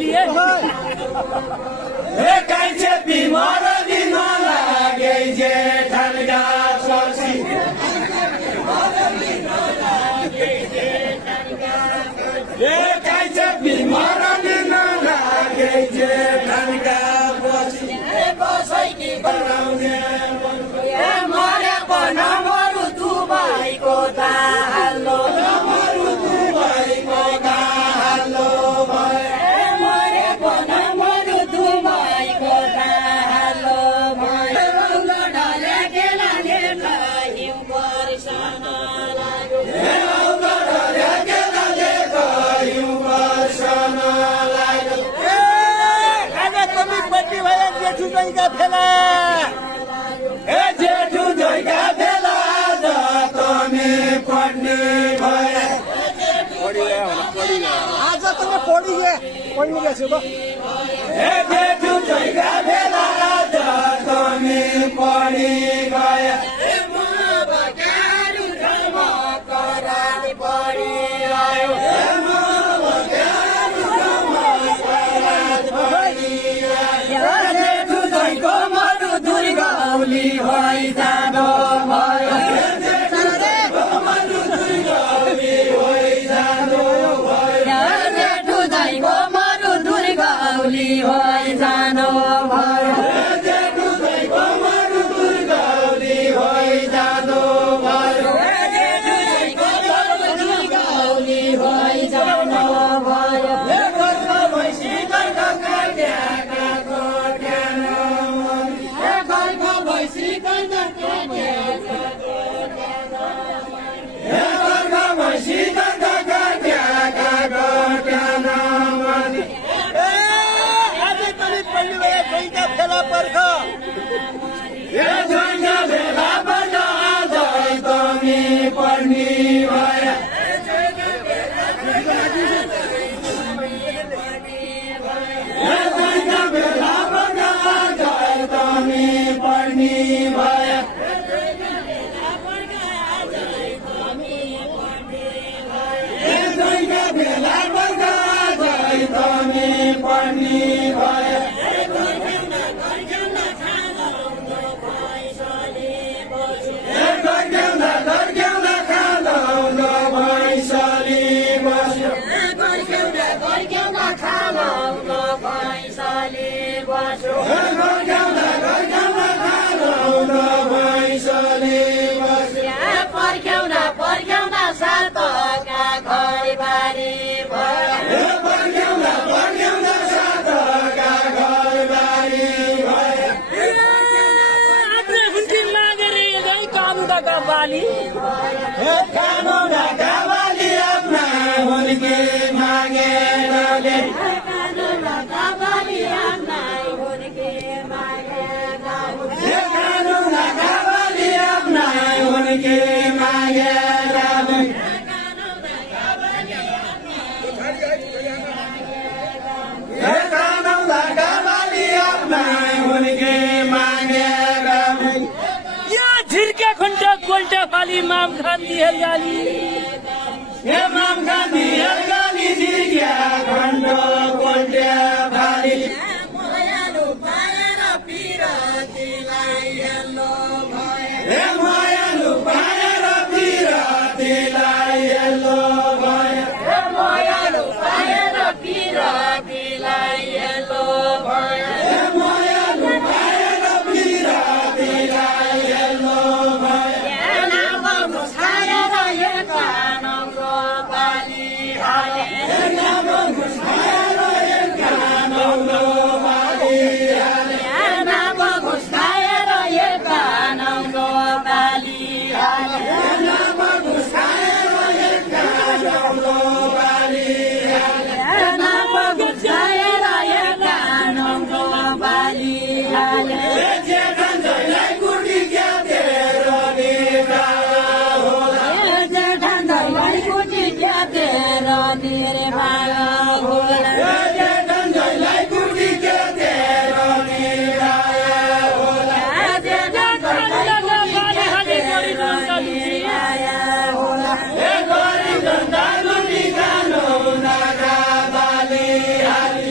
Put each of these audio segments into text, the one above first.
लिए कैसे बिमार दिन लागे जे ठंडा सोची कैसे बिमार दिन लागे जे ठंडा सोची बसैकी बनाउने मरे बनामरु दुबईको दालो मरु दुबईको दालो मरे बनामरु दुबईको दालो ढले गेलाले हिउँ वर्षन लाग्यो ढले गेलाले हिउँ वर्षन लाग्यो आज कमी पट्टी भए जेठु जइका फेला जेठु जइका फेला तमी पढ्ने भए आज તમે પડી ગયા પડી ગયા છો તો जेठु जइका फेला तमी पढी गए जेठु जइको मरु दुर्गाउली होइ जानो भयो जेठु जइको मरु दुर्गाउली होइ जानो भयो जेठु जइको मरु दुर्गाउली होइ जानो भयो जेठु जइको मरु दुर्गाउली होइ जानो भयो भैँसी कर्का काट्याका गोठ्यानो घरको भैँसी कर्का भैँसी कर्का काट्याका गोठ्यानो आज कमी पल्ली भए जइका फेला पर्ख जोइका भेला बजा जइ तमी पढ्ने भए जोइका भेला बजा जइ तमी पढ्ने भए जोइका भेला बजा जइ तमी पढ्ने भए गर्ग्याउँदा खालाउन भैँसली बस्यो गर्ग्याउँदा खालाउन भैँसली बस्यो पर्ख्याउँदा सातका घरबारी भयो पर्ख्याउँदा सातका घरबारी भयो आफ्नै हुन्की मागेर जइ कानुडाका बाली कानुडाका बाली आफ्ना हुन्के मागेरले कानुडाका बाली आफ्ना हुन्के मागेरले कानुडाका बाली आफ्ना हुन्के मागेरले यहाँ झिर्के खुन्टा कोल्टा फाली माम खान दिहल जाली माम खानी अलगाली जिर्ग्या खण्डो कोल्ट्या भाली मायालु पाएर पिरतीलाई हेलो भयो मायालु पाएर पिरतीलाई यल्लो भयो मायालु पाएर पिरतीलाई हेलो भयो मायालु पाएर पिरतीलाई यल्लो भयो नामको मुसाएर एउटा नङ्गो बाली हाले नामो घुसाएर एका नौलो बाली हाले नामको मुसाएर एउटा नङ्गो बाली हाले नामो घुसाएर एका नौलो बाली हाले नामको मुसाएर एउटा नङ्गो बाली हाले जेठन जइलाई गुडी क्या तेरो निभा होला जेठन दैलाई कुटी क्यातेर निर्माया होला जेठन जइलाई गुडी क्या तेरो निभा होला जेठन दैलाई कुटी क्यातेर निर्माया होला गरी जनता गुडी गानो नागा बाली हाली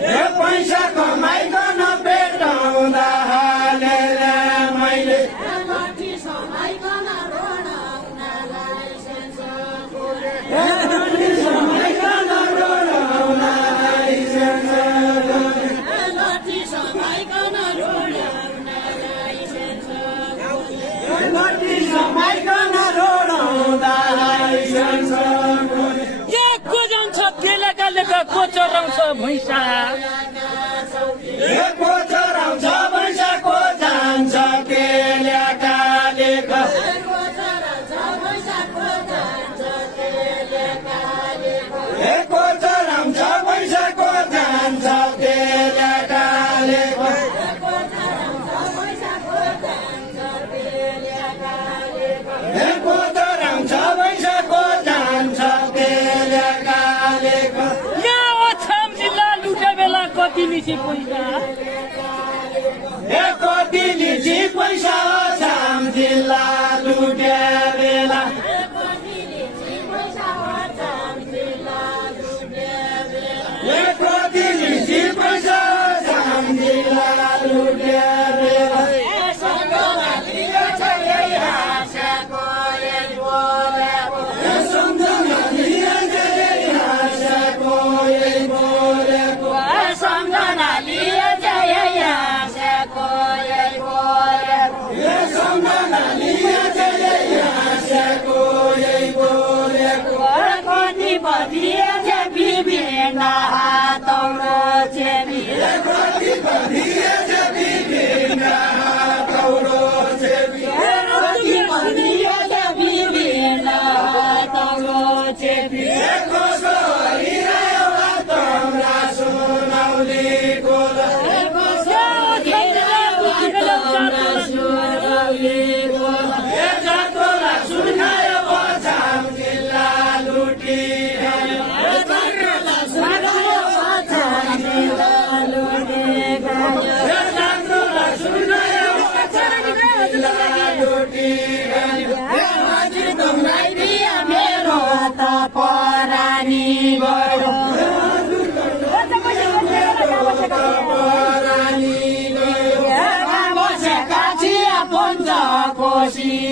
ए पैसा कमाइकन भेटाउँदा हालेर मैले को जान्छ बेलुका को चराउँछ भैँसा को चराउँछ भैँसाको जान्छ केल्याकालेक को चराउँछ भैँसाको जान्छ केल्याकालेक को चराउँछ भैँसाको जान्छ केल्याकालेक यहाँ अछाम जिल्ला लुटे बेला कति निसी पैसा कति लिची पैसा छाम जिल्ला लुटे बेला कति लिची पैसा छाम जिल्ला लुटे बेला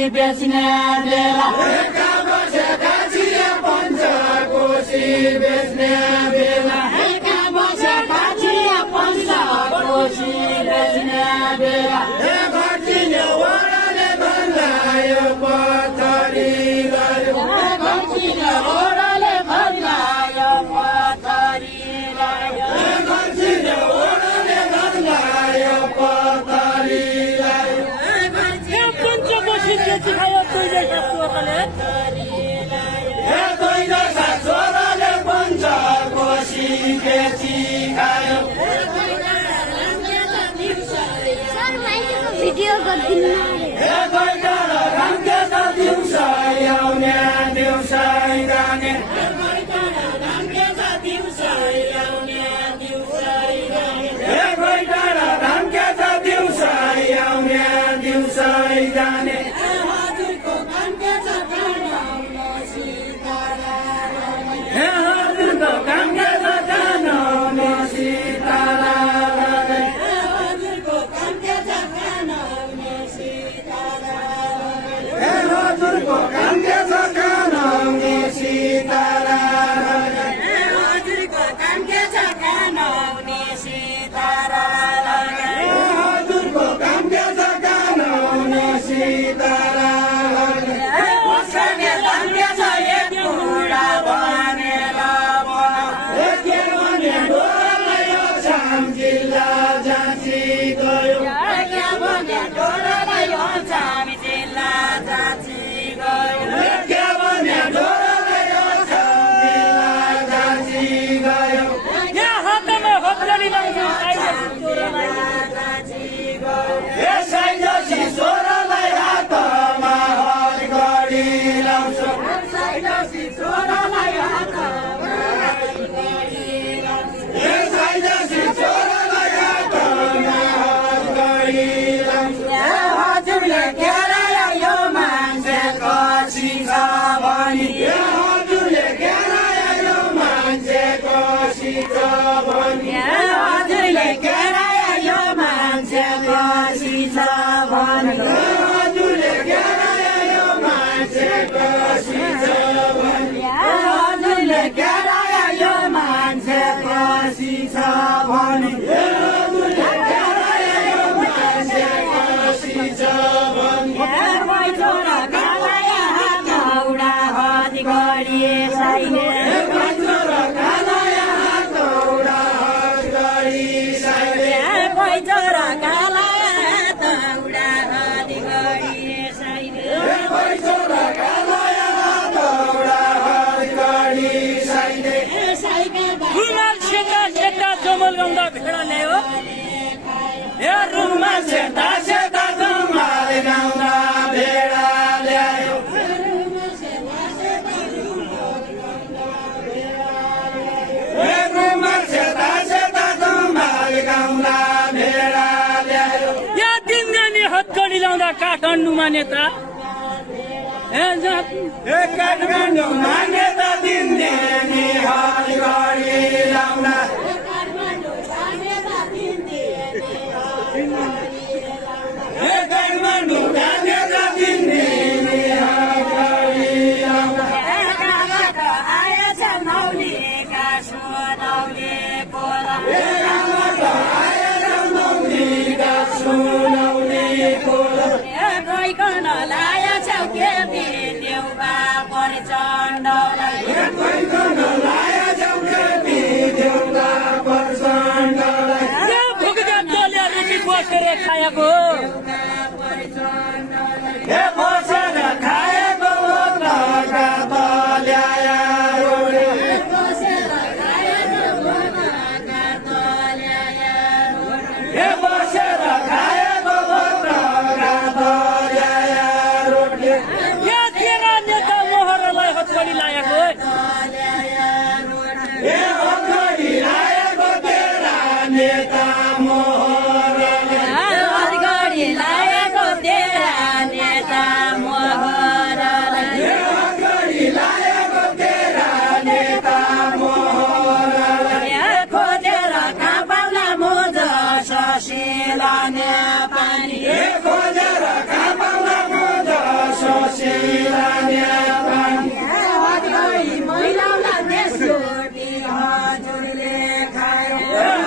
बेच्ने बेला बेच्ने बेला घटिने ओडाले भन्दायो पथरी छोराले पञ्च कोशी बेची खायो भिडियो गरिदिनु दिउँसै आउने दिउँसै जाने दिउँसै आउने दिउँसै जाने Yeah. क्याराया यो मान्छे पछि छ भने छोरा कालाया हातौडा हदी गरिए साइले छोरा कालाया हातौडा हदी गरिए साइले रुमाल सेता सेता जमल गाउँदा भेडा ल्यायो ए रुमाल सेता सेता जमल गाउँदा भेडा ल्यायो रुमाल सेता सेता जमल गाउँदा भेडा ल्यायो या दिनजानी हत्कडी लाउँदा काठमाडौँमा नेता काठमाडौँमा नेता दिनदिनी हत्कडी लाउँदा काठमाडौँमा नेता दिनदिनी हत्कडी लाउँदा आएछ नौलीका सुनौले बोला गइकन लाएछ के देउबा परिचण्डलाई त्यो भुक्दा दलिया रोटी बसेर खाएको बसेर खाएको ल्याया रोटी बसेर खाएको ल्याया रोटी या तेरा नेता मोहरलाई हत्कडी लागेको हत्कडी लागेको तेरा नेता मोहरले हत्कडी लागेको तेरा नेता मोहरलाई हत्कडी लागेको तेरा नेता मोहरले खोजेर कापाउला मोज ससिला नेपाली खोजेर खापाउला मोज ससिला नेपाली हत्कडी महिलाउला देश रोटी हजुरले खायो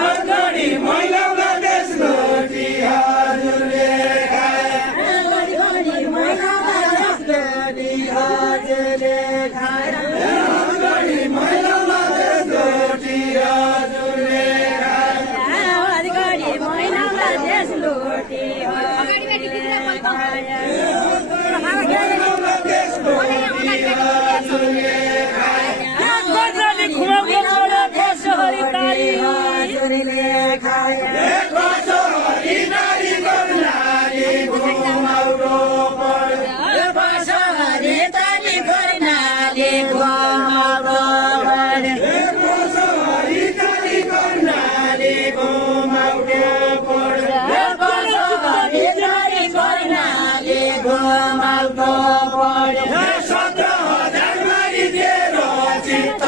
हत्कडी महिलाउला देश रोटी हजुरले खाए हत्कडी महिलाउला देश रोटी हजुरले खायो हत्कडी महिलाउला देश रोटी हजुरले खाए हत्कडी महिलाउला देश रोटी हजुरले खायो महिलाउला देश रोटी हजुरले खाए या गजराले खुवाउने छोरा कसरी तारी हजुरले खायो कसो हरिनारी गर्नारी घुमाउरो पर्यो बसरी तनी गर्नाले घुमाउरो पर्यो कसो हरिनारी गर्नारी घुमाउरो पर्यो बसरी तनी गर्नाले घुमाउरो पर्यो 17,000 मारी तेरो चित्त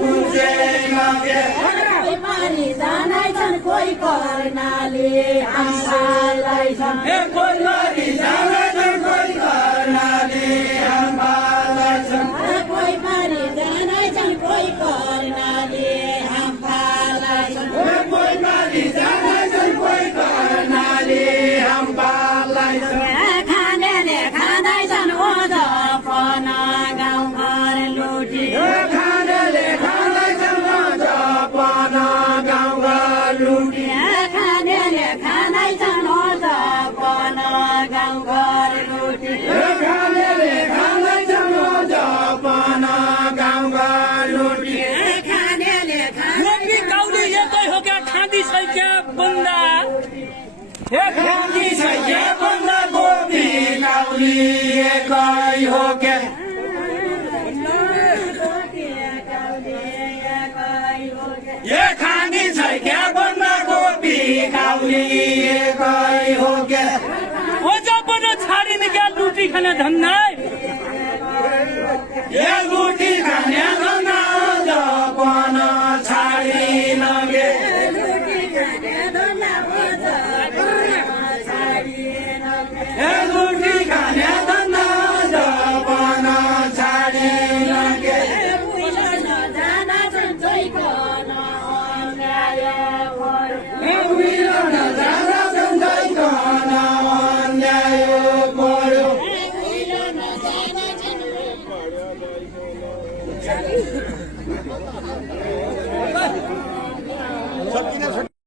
बुझेन के कोही मारी जानै छन् कोही कर्णाले हाम्रालाई छन् कोही मारी जाँदैछन् कोही कर्णाली हाम्रालाई छन् कोही मारी जानै छन् कोही कर्णाले हाम्रालाई छन् कोही मारी जाँदैछन् कोही कर्णाली हाम्रालाई छन् खानेले खाँदैछन् ओझ पन गाउँघर लुटी खानेले खाँदैछन् जपन गाउँघर लुटी खानेले खाँदैछन् ओझ पन गाउँघर लुटी खानेले खाँदैछन् जपन गाउँघर लुटी खानेले रोटी काउली एकै हो क्या खाँदी छै क्या बन्दा खाँदी छै के बन्दा गोपी काउली एकै हो के खाँदी छै के बन्दा गोपी काउली एकै हो के ओजा पनि छाडिने क्या लुटी खाने धन्दा लुटी खाने धन्दा जपन छाडिन गे लुटी खाने धन्दा जपन छाडिन गे रे